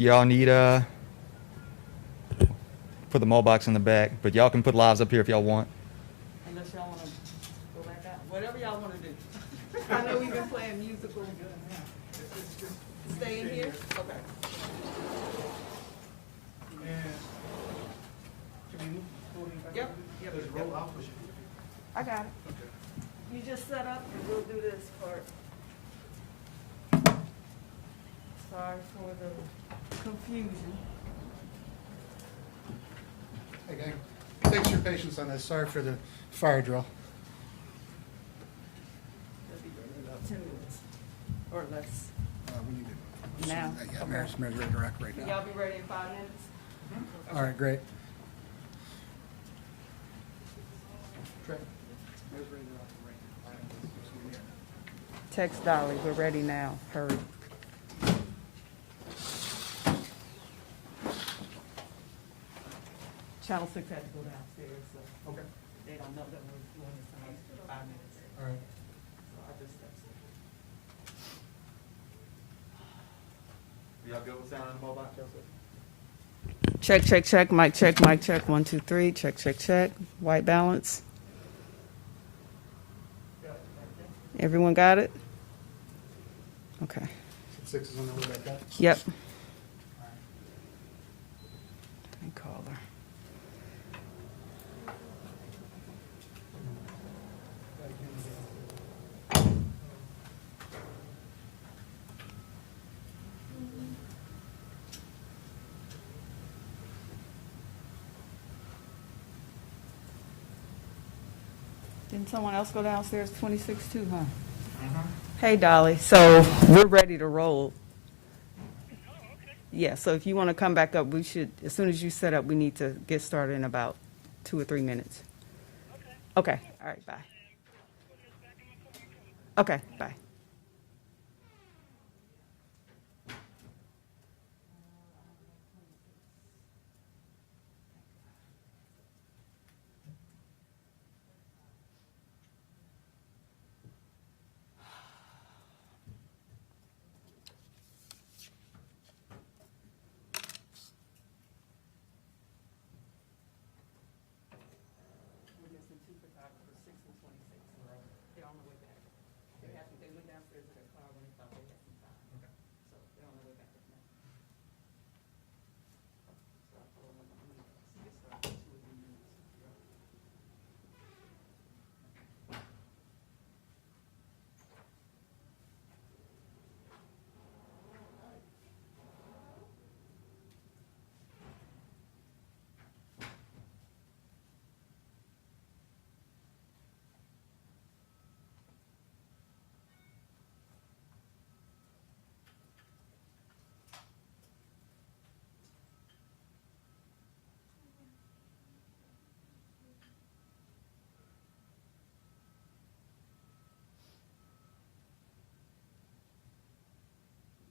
Do y'all need put the mailbox in the back, but y'all can put lives up here if y'all want. Unless y'all want to go back out. Whatever y'all want to do. I know we've been playing musical. Stay in here? Okay. Yep. I got it. You just set up and we'll do this part. Sorry for the confusion. Hey, gang. Thanks for your patience on this. Sorry for the fire drill. That'll be ready in about 10 minutes or less. We need to. Now? Yeah, Okay. Mayor's ready to direct right Can now. y'all be ready in 5 minutes? All right, great. Trey, Mayor's ready to rock right now. Text Dolly, we're ready now. Hurry. Channel 6 had to go downstairs, so Okay. they don't know that we're doing this in like 5 minutes. All right. So I just texted. Y'all good with sound on the mobile, Chelsea? Check, check, check, mic check, mic check, 1, 2, 3, check, check, check, white balance. Everyone got it? Okay, 6 is on the way back up. yep. All right. Let me call her. Didn't someone else go downstairs 26 too, huh? Hey, Dolly, so we're ready to roll. Yeah, so if you want to come back up, we should, as soon as you set up, we need to get started in about 2 or 3 minutes. Okay, all right, bye. Okay, bye. We're missing 2 photographers, 6 and 26. They're on the way back. They went downstairs to their car when they thought they had some time. So they're on the way back up now. So I told them I'm gonna get started in 2 or 3 minutes.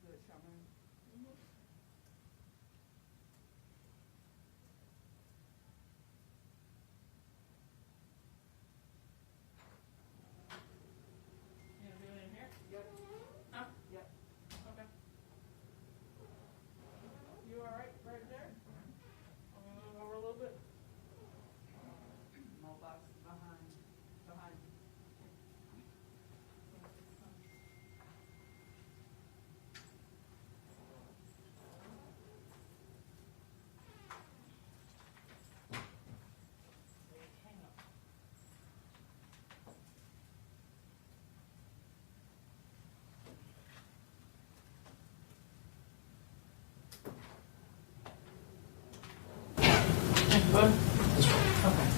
Good, Charmaine. You gonna do it in here? Yep. Huh? Yep. Okay. You all right right there? Over a little bit? Mailbox behind you. Good? Okay.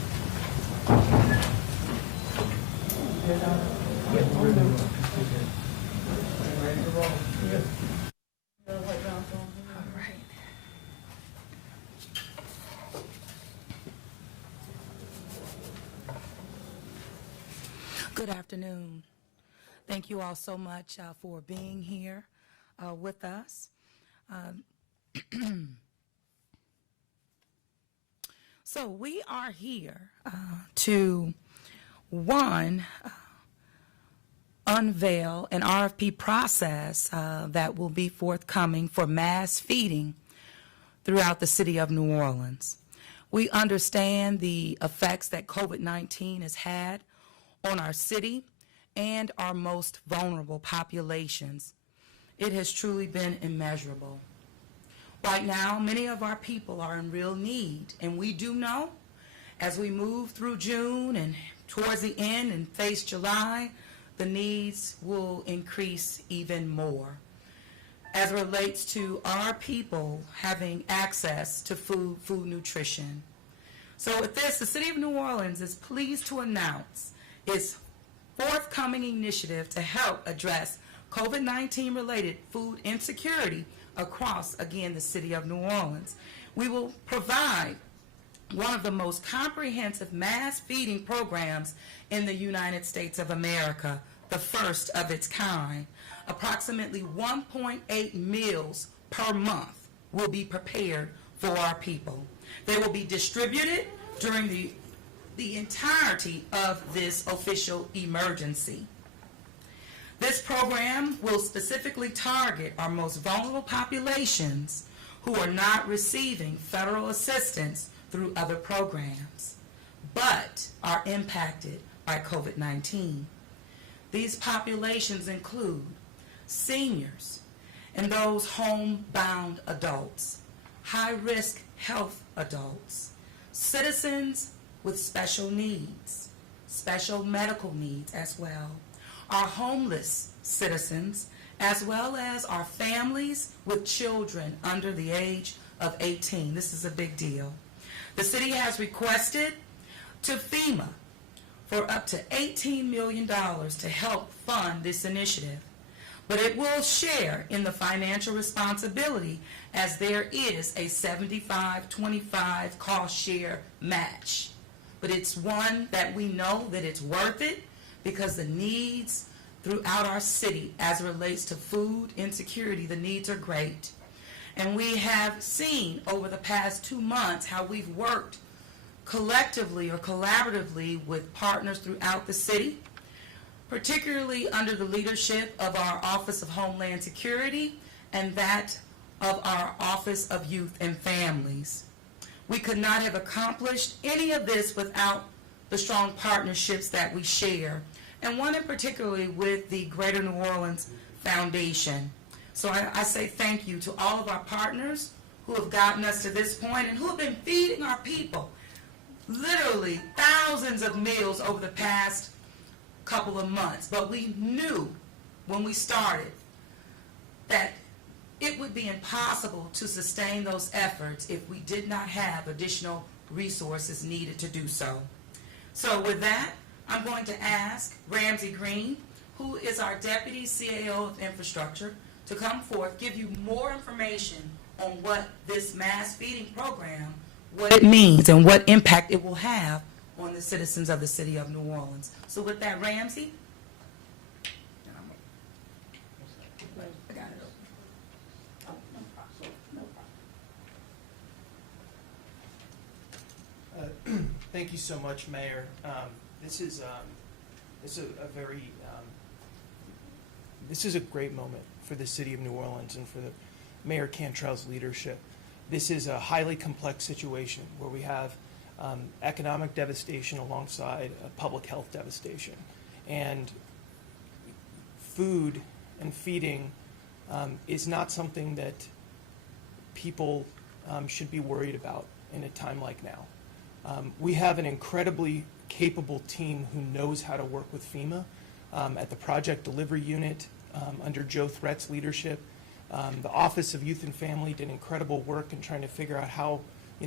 Ready to roll? Yep. All right. Good afternoon. Thank you all so much for being here with us. So we are here to, one, unveil an RFP process that will be forthcoming for mass feeding throughout the city of New Orleans. We understand the effects that COVID-19 has had on our city and our most vulnerable populations. It has truly been immeasurable. Right now, many of our people are in real need, and we do know as we move through June and towards the end and face July, the needs will increase even more as it relates to our people having access to food nutrition. So with this, the City of New Orleans is pleased to announce its forthcoming initiative to help address COVID-19 related food insecurity across, again, the City of New Orleans. We will provide one of the most comprehensive mass feeding programs in the United States of America, the first of its kind. Approximately 1.8 meals per month will be prepared for our people. They will be distributed during the entirety of this official emergency. This program will specifically target our most vulnerable populations who are not receiving federal assistance through other programs, but are impacted by COVID-19. These populations include seniors and those homebound adults, high-risk health adults, citizens with special needs, special medical needs as well, our homeless citizens, as well as our families with children under the age of 18. This is a big deal. The city has requested to FEMA for up to $18 million to help fund this initiative, but it will share in the financial responsibility as there is a 75-25 cost share match. But it's one that we know that it's worth it because the needs throughout our city as it relates to food insecurity, the needs are great. And we have seen over the past 2 months how we've worked collectively or collaboratively with partners throughout the city, particularly under the leadership of our Office of Homeland Security and that of our Office of Youth and Families. We could not have accomplished any of this without the strong partnerships that we share, and one in particularly with the Greater New Orleans Foundation. So I say thank you to all of our partners who have gotten us to this point and who have been feeding our people literally thousands of meals over the past couple of months. But we knew when we started that it would be impossible to sustain those efforts if we did not have additional resources needed to do so. So with that, I'm going to ask Ramsey Green, who is our Deputy CAO of Infrastructure, to come forth, give you more information on what this mass feeding program, what it means and what impact it will have on the citizens of the City of New Orleans. So with that, Ramsey. I got it. Oh, no problem. No problem. Thank you so much, Mayor. This is a very this is a great moment for the City of New Orleans and for the Mayor Cantrell's leadership. This is a highly complex situation where we have economic devastation alongside public health devastation, and food and feeding is not something that people should be worried about in a time like now. We have an incredibly capable team who knows how to work with FEMA at the Project Delivery Unit under Joe Threat's leadership. The Office of Youth and Family did incredible work in trying to figure out how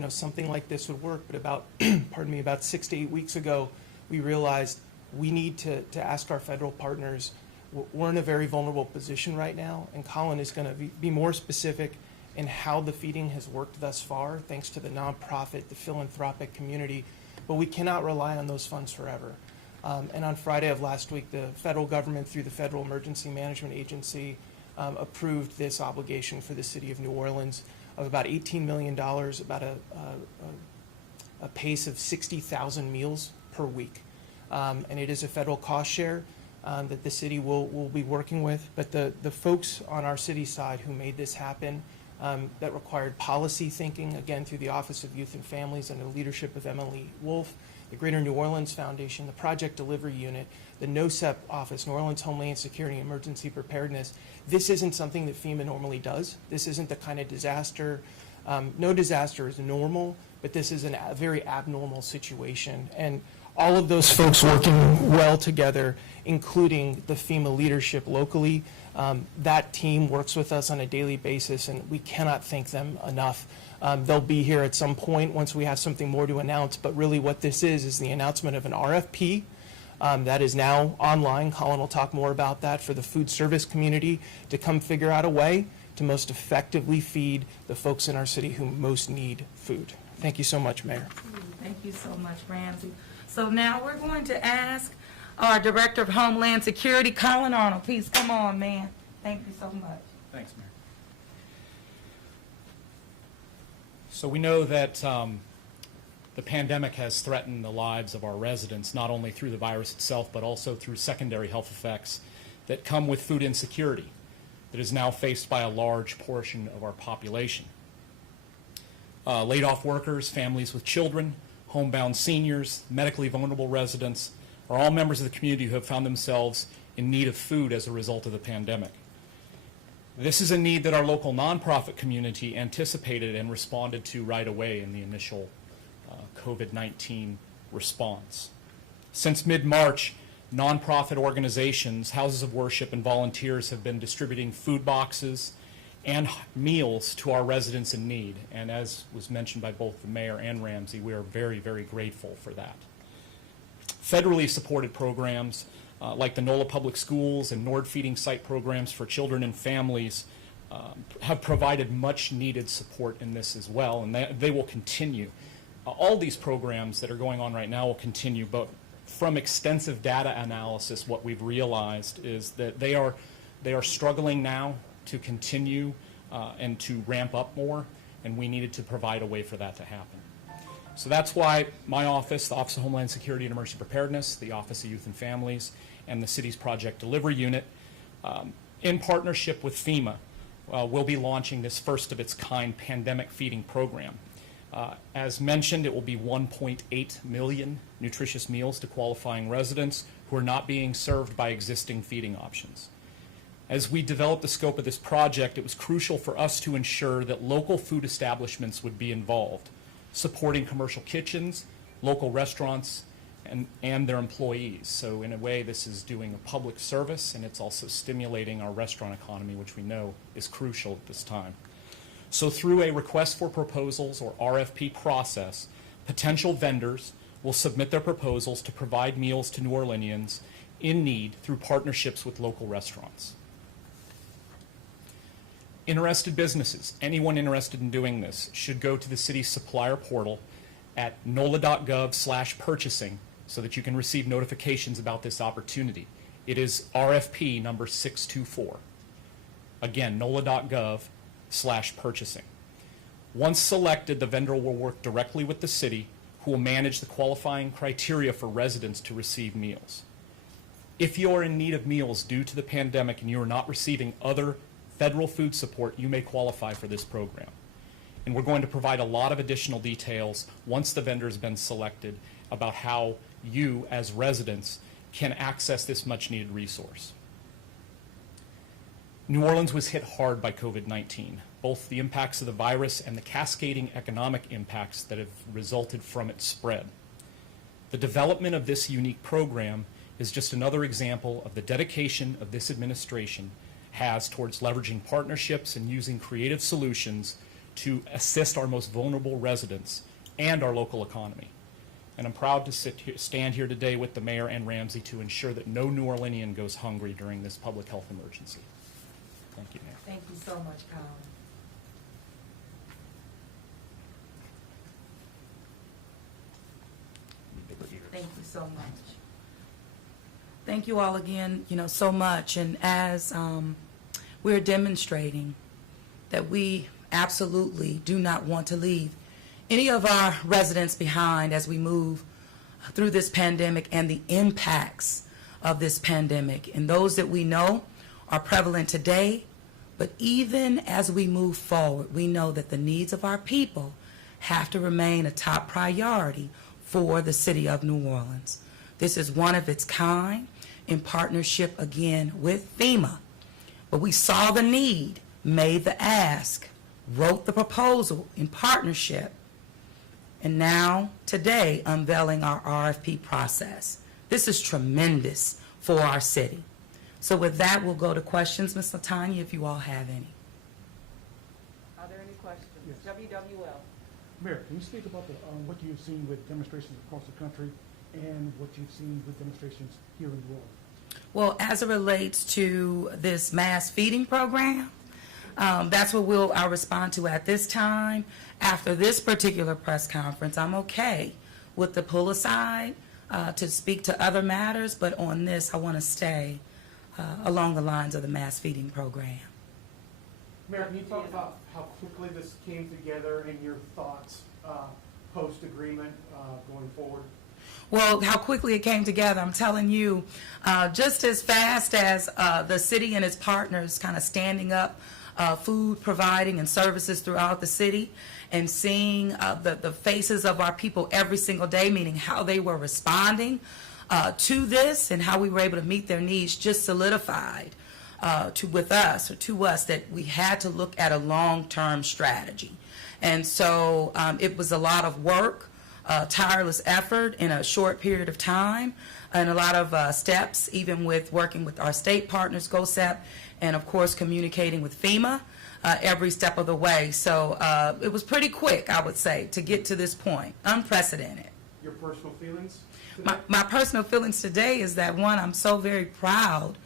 something like this would work. But about about 6 to 8 weeks ago, we realized we need to ask our federal partners. We're in a very vulnerable position right now, and Colin is going to be more specific in how the feeding has worked thus far, thanks to the nonprofit, the philanthropic community, but we cannot rely on those funds forever. And on Friday of last week, the federal government, through the Federal Emergency Management Agency, approved this obligation for the City of New Orleans of about $18 million, about a pace of 60,000 meals per week. And it is a federal cost share that the city will be working with. But the folks on our city side who made this happen that required policy thinking, again, through the Office of Youth and Families under the leadership of Emily Wolf, the Greater New Orleans Foundation, the Project Delivery Unit, the NOSEP Office, New Orleans Homeland Security and Emergency Preparedness. This isn't something that FEMA normally does. This isn't the kind of disaster. No disaster is normal, but this is a very abnormal situation. And all of those folks working well together, including the FEMA leadership locally, that team works with us on a daily basis, and we cannot thank them enough. They'll be here at some point once we have something more to announce, but really what this is the announcement of an RFP that is now online. Colin will talk more about that, for the food service community to come figure out a way to most effectively feed the folks in our city who most need food. Thank you so much, Mayor. Thank you so much, Ramsey. So now we're going to ask our Director of Homeland Security, Colin Arnold. Please come on, man. Thank you so much. Thanks, Mayor. So we know that the pandemic has threatened the lives of our residents, not only through the virus itself, but also through secondary health effects that come with food insecurity that is now faced by a large portion of our population. Laid-off workers, families with children, homebound seniors, medically vulnerable residents are all members of the community who have found themselves in need of food as a result of the pandemic. This is a need that our local nonprofit community anticipated and responded to right away in the initial COVID-19 response. Since mid-March, nonprofit organizations, houses of worship, and volunteers have been distributing food boxes and meals to our residents in need. And as was mentioned by both the mayor and Ramsey, we are very, very grateful for that. Federally supported programs like the NOLA Public Schools and Nord Feeding Site programs for children and families have provided much needed support in this as well, and they will continue. All these programs that are going on right now will continue, but from extensive data analysis, what we've realized is that they are struggling now to continue and to ramp up more, and we needed to provide a way for that to happen. So that's why my office, the Office of Homeland Security and Emergency Preparedness, the Office of Youth and Families, and the city's Project Delivery Unit, in partnership with FEMA, will be launching this first-of-its-kind pandemic feeding program. As mentioned, it will be 1.8 million nutritious meals to qualifying residents who are not being served by existing feeding options. As we developed the scope of this project, it was crucial for us to ensure that local food establishments would be involved, supporting commercial kitchens, local restaurants, and their employees. So in a way, this is doing a public service, and it's also stimulating our restaurant economy, which we know is crucial at this time. So through a request for proposals, or RFP process, potential vendors will submit their proposals to provide meals to New Orleanians in need through partnerships with local restaurants. Interested businesses, anyone interested in doing this, should go to the city's supplier portal at nola.gov/purchasing so that you can receive notifications about this opportunity. It is RFP number 624. Again, nola.gov/purchasing. Once selected, the vendor will work directly with the city, who will manage the qualifying criteria for residents to receive meals. If you are in need of meals due to the pandemic and you are not receiving other federal food support, you may qualify for this program. And we're going to provide a lot of additional details once the vendor has been selected about how you, as residents, can access this much-needed resource. New Orleans was hit hard by COVID-19, both the impacts of the virus and the cascading economic impacts that have resulted from its spread. The development of this unique program is just another example of the dedication of this administration has towards leveraging partnerships and using creative solutions to assist our most vulnerable residents and our local economy. And I'm proud to stand here today with the mayor and Ramsey to ensure that no New Orleanian goes hungry during this public health emergency. Thank you, Mayor. Thank you so much, Colin. Thank you so much. Thank you all again, so much. And as we're demonstrating that we absolutely do not want to leave any of our residents behind as we move through this pandemic and the impacts of this pandemic. And those that we know are prevalent today But even as we move forward, we know that the needs of our people have to remain a top priority for the city of New Orleans. This is one of its kind in partnership again with FEMA. But we saw the need, made the ask, wrote the proposal in partnership, and now today unveiling our RFP process. This is tremendous for our city. So with that, we'll go to questions. Ms. Latanya, if you all have any. Are there any questions? Yes. WWL. Mayor, can you speak about what you've seen with demonstrations across the country and what you've seen with demonstrations here in New Orleans? Well, as it relates to this mass feeding program, that's what I'll respond to at this time. After this particular press conference, I'm okay with the pull aside to speak to other matters, but on this, I want to stay along the lines of the mass feeding program. Mayor, can you talk about how quickly this came together and your thoughts post-agreement going forward? Well, how quickly it came together, I'm telling you, just as fast as the city and its partners kind of standing up food providing and services throughout the city and seeing the faces of our people every single day, meaning how they were responding to this and how we were able to meet their needs, just solidified to us that we had to look at a long-term strategy. And so it was a lot of work, tireless effort in a short period of time, and a lot of steps, even with working with our state partners, GOSEP, and of course communicating with FEMA every step of the way. So it was pretty quick, I would say, to get to this point. Unprecedented. Your personal feelings? My personal feelings today is that, one, I'm so very proud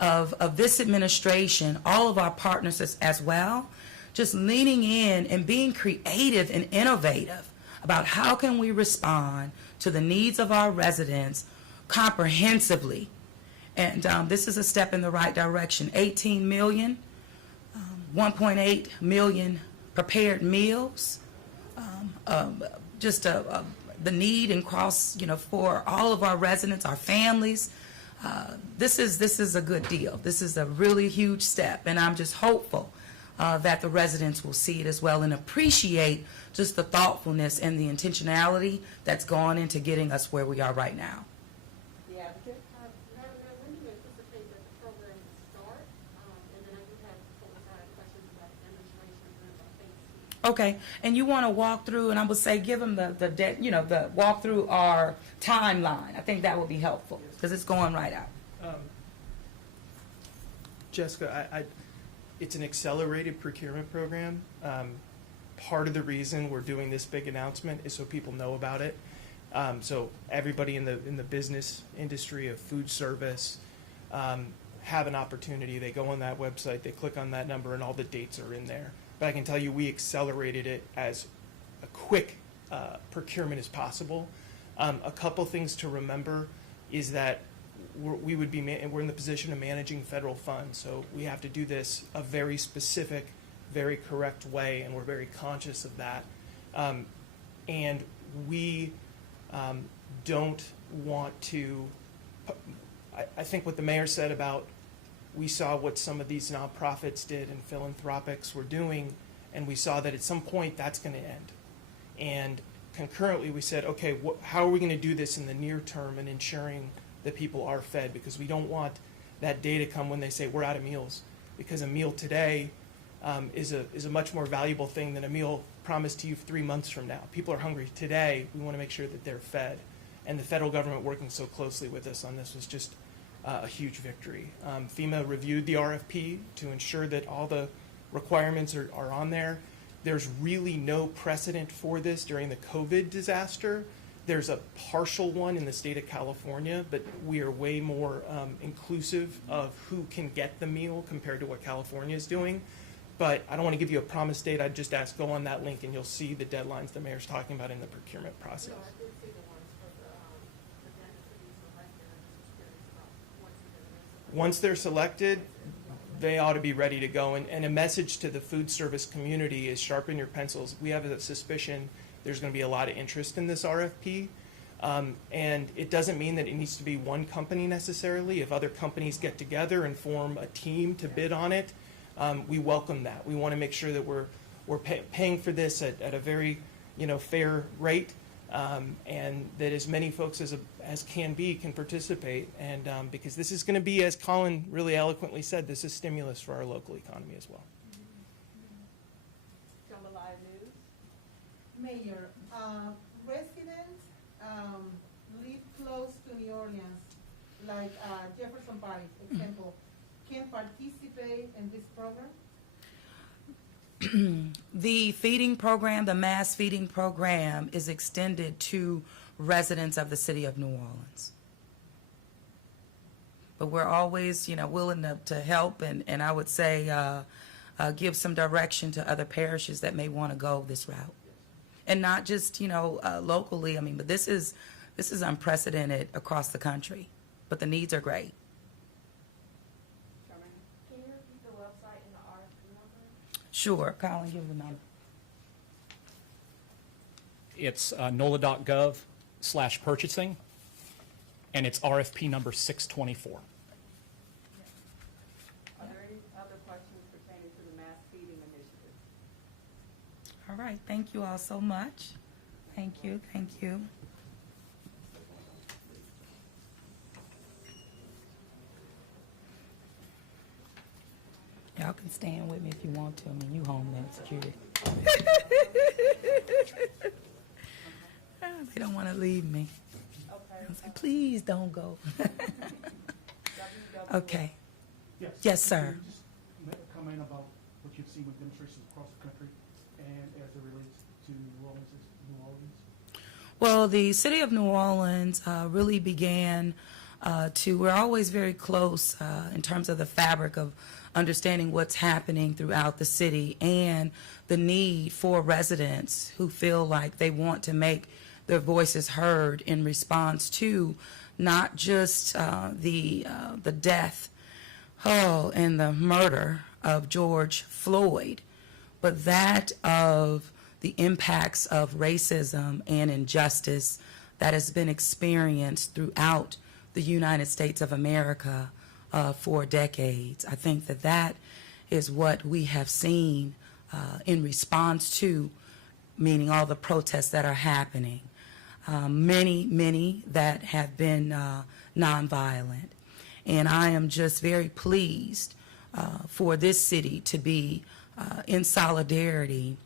of this administration, all of our partners as well, just leaning in and being creative and innovative about how can we respond to the needs of our residents comprehensively. And this is a step in the right direction. 18 million, 1.8 million prepared meals, the need and costs, for all of our residents, our families. This is a good deal. This is a really huge step, and I'm just hopeful that the residents will see it as well and appreciate just the thoughtfulness and the intentionality that's gone into getting us where we are right now. The advocate. Madam Mayor, when do you anticipate that the program will start? And then I do have questions about demonstrations and about things. Okay, and you want to walk through, and I would say give them the walk through our timeline. I think that would be helpful because it's going right out. Jessica, it's an accelerated procurement program. Part of the reason we're doing this big announcement is so people know about it. So everybody in the business industry of food service have an opportunity. They go on that website, they click on that number, and all the dates are in there. But I can tell you we accelerated it as a quick procurement as possible. A couple things to remember is that we're in the position of managing federal funds, so we have to do this a very specific, very correct way, and we're very conscious of that. And we don't want to, I think what the mayor said about, we saw what some of these nonprofits did and philanthropics were doing, and we saw that at some point that's going to end. And concurrently we said, okay, how are we going to do this in the near term and ensuring that people are fed? Because we don't want that day to come when they say we're out of meals, because a meal today is a much more valuable thing than a meal promised to you 3 months from now. People are hungry today. We want to make sure that they're fed. And the federal government working so closely with us on this was just a huge victory. FEMA reviewed the RFP to ensure that all the requirements are on there. There's really no precedent for this during the COVID disaster. There's a partial one in the state of California, but we are way more inclusive of who can get the meal compared to what California is doing. But I don't want to give you a promise date. I'd just ask, go on that link and you'll see the deadlines the mayor's talking about in the procurement process. No, I did see the ones for the candidates to be selected. I was just curious about Once they're selected, they ought to be ready to go. And a message to the food service community is sharpen your pencils. We have a suspicion there's going to be a lot of interest in this RFP. And it doesn't mean that it needs to be one company necessarily. If other companies get together and form a team to bid on it, we welcome that. We want to make sure that we're paying for this at a very, fair rate, and that as many folks as can be can participate. And because this is going to be, as Colin really eloquently said, this is stimulus for our local economy as well. Jambalaya News. Mayor, residents live close to New Orleans, like Jefferson Parish, example, can participate in this program? The feeding program, the mass feeding program, is extended to residents of the city of New Orleans. But we're always, willing to help and I would say give some direction to other parishes that may want to go this route. And not just, locally, but this is unprecedented across the country. But the needs are great. Can you repeat the website and the RFP number? Sure, Colin, give the number. It's NOLA.gov/purchasing, and it's RFP number 624. Are there any other questions pertaining to the mass feeding initiative? All right, thank you all so much. Thank you, thank you. Y'all can stand with me if you want to. You Homeland Security. They don't want to leave me. Okay. I say, please don't go. Okay. Yes, sir. Can you just comment about what you've seen with demonstrations across the country and as it relates to New Orleans? Well, the city of New Orleans really began we're always very close in terms of the fabric of understanding what's happening throughout the city and the need for residents who feel like they want to make their voices heard in response to not just the death and the murder of George Floyd, but that of the impacts of racism and injustice that has been experienced throughout the United States of America for decades. I think that is what we have seen in response to, meaning all the protests that are happening. Many that have been nonviolent. And I am just very pleased for this city to be in solidarity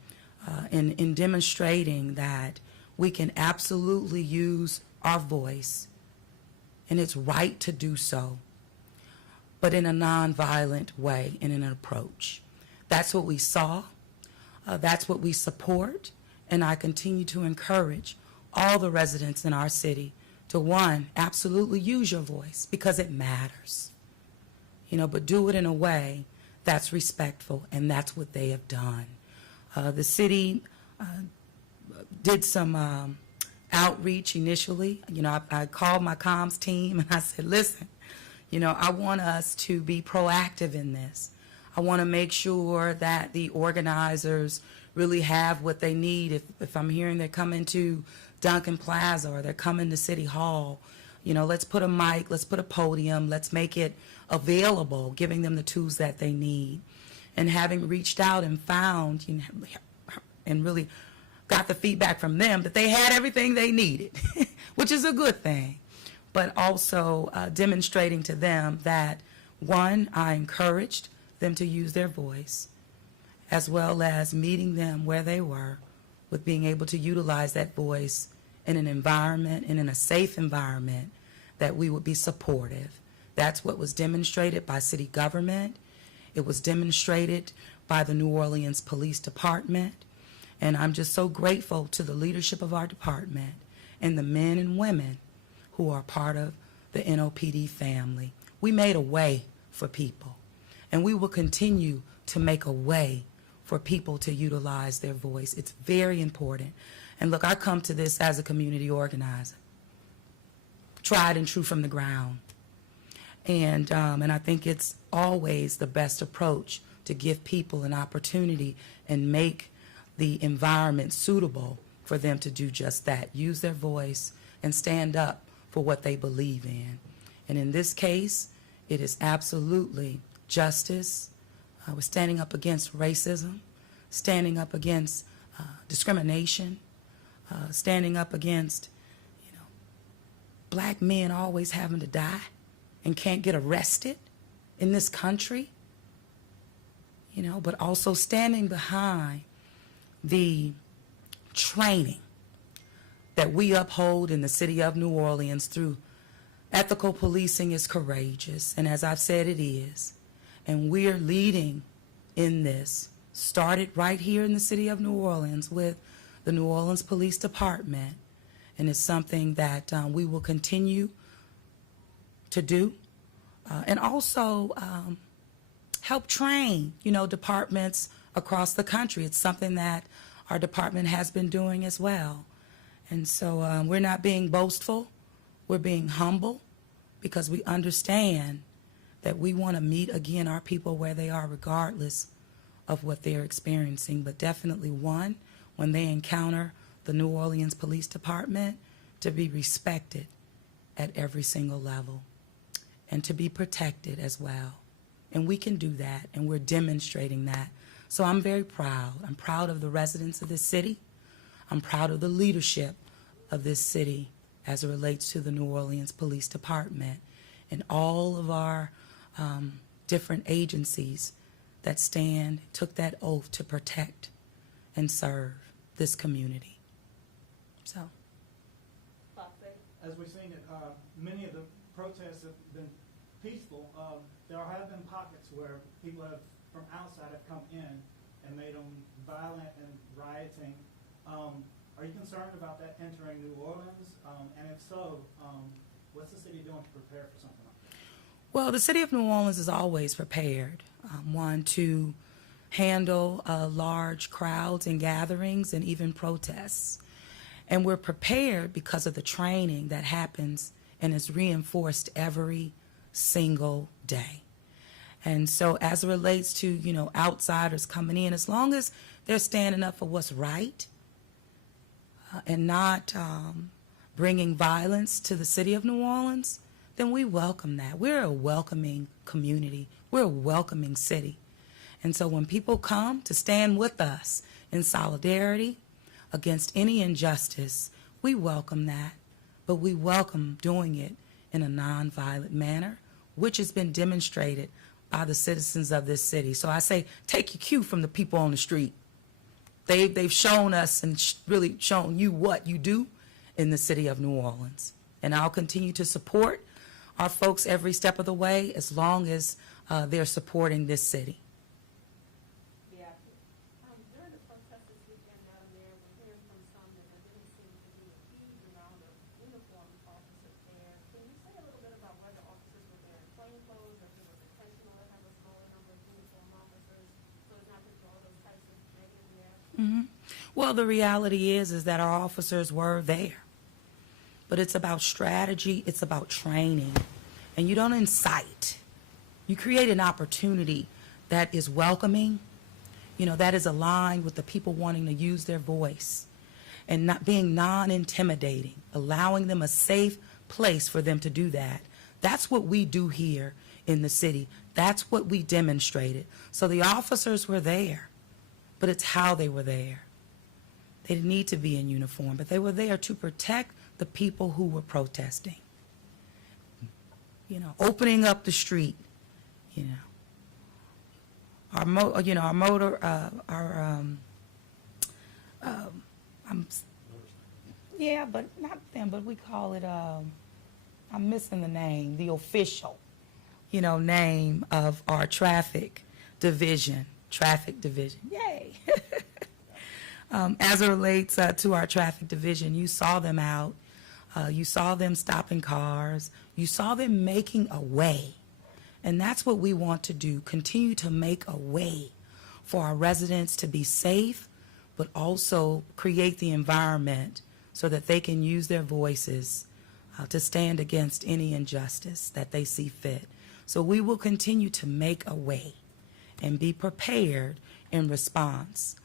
in demonstrating that we can absolutely use our voice, and it's right to do so, but in a nonviolent way and in an approach. That's what we saw. That's what we support, and I continue to encourage all the residents in our city to, one, absolutely use your voice because it matters, but do it in a way that's respectful, and that's what they have done. The city did some outreach initially. I called my comms team and I said, listen, I want us to be proactive in this. I want to make sure that the organizers really have what they need. If I'm hearing they're coming to Duncan Plaza or they're coming to City Hall, let's put a mic, let's put a podium, let's make it available, giving them the tools that they need. And having reached out and found, and really got the feedback from them that they had everything they needed, which is a good thing, but also demonstrating to them that, one, I encouraged them to use their voice, as well as meeting them where they were with being able to utilize that voice in an environment and in a safe environment that we would be supportive. That's what was demonstrated by city government. It was demonstrated by the New Orleans Police Department. And I'm just so grateful to the leadership of our department and the men and women who are part of the NOPD family. We made a way for people, and we will continue to make a way for people to utilize their voice. It's very important. And look, I come to this as a community organizer, tried and true from the ground. And I think it's always the best approach to give people an opportunity and make the environment suitable for them to do just that, use their voice and stand up for what they believe in. And in this case, it is absolutely justice, We're standing up against racism, standing up against discrimination, standing up against, black men always having to die and can't get arrested in this country, but also standing behind the training that we uphold in the city of New Orleans through ethical policing is courageous, and as I've said, it is. And we're leading in this, started right here in the city of New Orleans with the New Orleans Police Department, and it's something that we will continue to do, and also help train, departments across the country. It's something that our department has been doing as well. And so we're not being boastful, we're being humble, because we understand that we want to meet again our people where they are, regardless of what they're experiencing. But definitely, one, when they encounter the New Orleans Police Department, to be respected at every single level and to be protected as well. And we can do that, and we're demonstrating that. So I'm very proud. I'm proud of the residents of this city. I'm proud of the leadership of this city as it relates to the New Orleans Police Department and all of our different agencies that took that oath to protect and serve this community. So. As we've seen it, many of the protests have been peaceful. There have been pockets where people from outside have come in and made them violent and rioting. Are you concerned about that entering New Orleans? And if so, what's the city doing to prepare for something like that? Well, the city of New Orleans is always prepared, one, to handle large crowds and gatherings and even protests. And we're prepared because of the training that happens and is reinforced every single day. And so as it relates to, outsiders coming in, as long as they're standing up for what's right and not bringing violence to the city of New Orleans, then we welcome that. We're a welcoming community. We're a welcoming city. And so when people come to stand with us in solidarity against any injustice, we welcome that. But we welcome doing it in a nonviolent manner, which has been demonstrated by the citizens of this city. So I say, take your cue from the people on the street. They've shown us and really shown you what you do in the city of New Orleans. And I'll continue to support our folks every step of the way as long as they're supporting this city. Yeah. During the protest this weekend down there, we're hearing from some that there didn't seem to be a huge amount of uniformed officers there. Can you say a little bit about whether officers were there in plain clothes, or if it was intentional to have a smaller number of uniformed officers so as not to draw those types of negative reactions? Well, the reality is that our officers were there. But it's about strategy, it's about training. And you don't incite. You create an opportunity that is welcoming, that is aligned with the people wanting to use their voice and not being non-intimidating, allowing them a safe place for them to do that. That's what we do here in the city. That's what we demonstrated. So the officers were there, but it's how they were there. They didn't need to be in uniform, but they were there to protect the people who were protesting, opening up the street, yeah, but not them, but we call it, I'm missing the name, the official, name of our traffic division, yay. As it relates to our traffic division, you saw them out. You saw them stopping cars. You saw them making a way. And that's what we want to do, continue to make a way for our residents to be safe, but also create the environment so that they can use their voices to stand against any injustice that they see fit. So we will continue to make a way and be prepared in response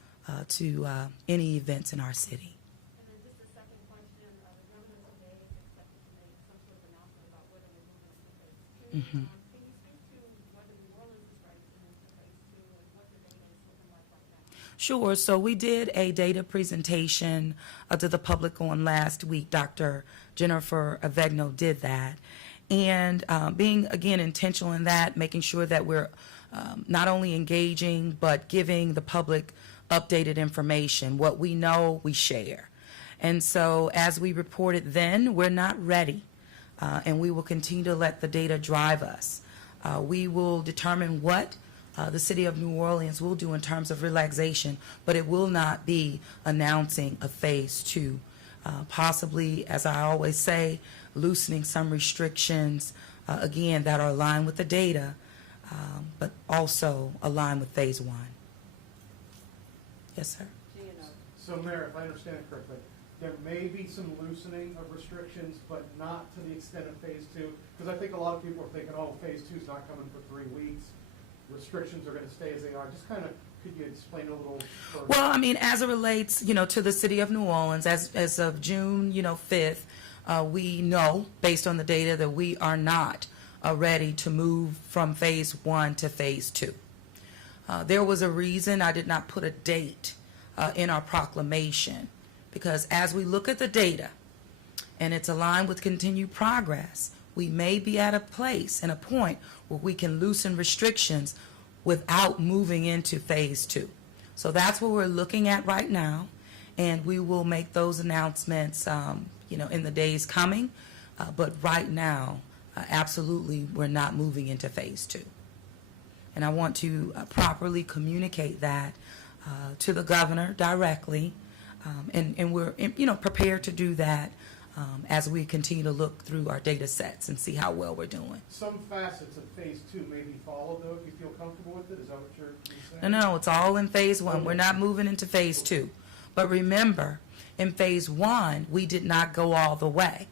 to any events in our city. And then just a second question, the governor today is expected to make some sort of announcement about whether we're moving into phase two. Can you speak to whether New Orleans is ready to move to phase two, Sure. So we did a data presentation to the public on last week. Dr. Jennifer Avegno did that. And being, again, intentional in that, making sure that we're not only engaging, but giving the public updated information. What we know, we share. And so as we reported then, we're not ready. And we will continue to let the data drive us. We will determine what the city of New Orleans will do in terms of relaxation, but it will not be announcing a phase 2. Possibly, as I always say, loosening some restrictions, again, that are aligned with the data, but also aligned with phase 1. Yes, sir. So Mayor, if I understand it correctly, there may be some loosening of restrictions, but not to the extent of phase 2? Because I think a lot of people are thinking, oh, phase 2 is not coming for 3 weeks. Restrictions are going to stay as they are. Just kind of, could you explain a little further? Well, I mean, as it relates, to the city of New Orleans, as of June, 5th, we know, based on the data, that we are not ready to move from phase 1 to phase 2. There was a reason I did not put a date in our proclamation, because as we look at the data and it's aligned with continued progress, we may be at a place and a point where we can loosen restrictions without moving into phase 2. So that's what we're looking at right now, and we will make those announcements, in the days coming. But right now, absolutely, we're not moving into phase 2. And I want to properly communicate that to the governor directly, and we're prepared to do that as we continue to look through our data sets and see how well we're doing. Some facets of phase 2 may be followed, though, if you feel comfortable with it. Is that what you're saying? No, it's all in phase 1. We're not moving into phase 2. But remember, in phase 1, we did not go all the way.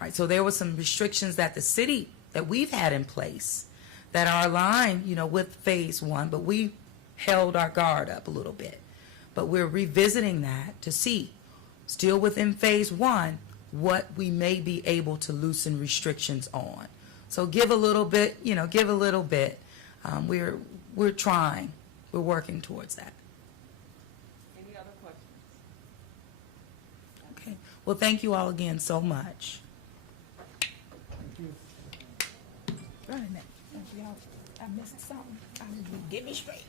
Right? So there were some restrictions that the city, that we've had in place that are aligned, with phase 1, but we held our guard up a little bit. But we're revisiting that to see, still within phase 1, what we may be able to loosen restrictions on. So give a little bit, give a little bit. We're trying. We're working towards that. Any other questions? Okay. Well, thank you all again so much. Thank you. I missed something. Get me straight.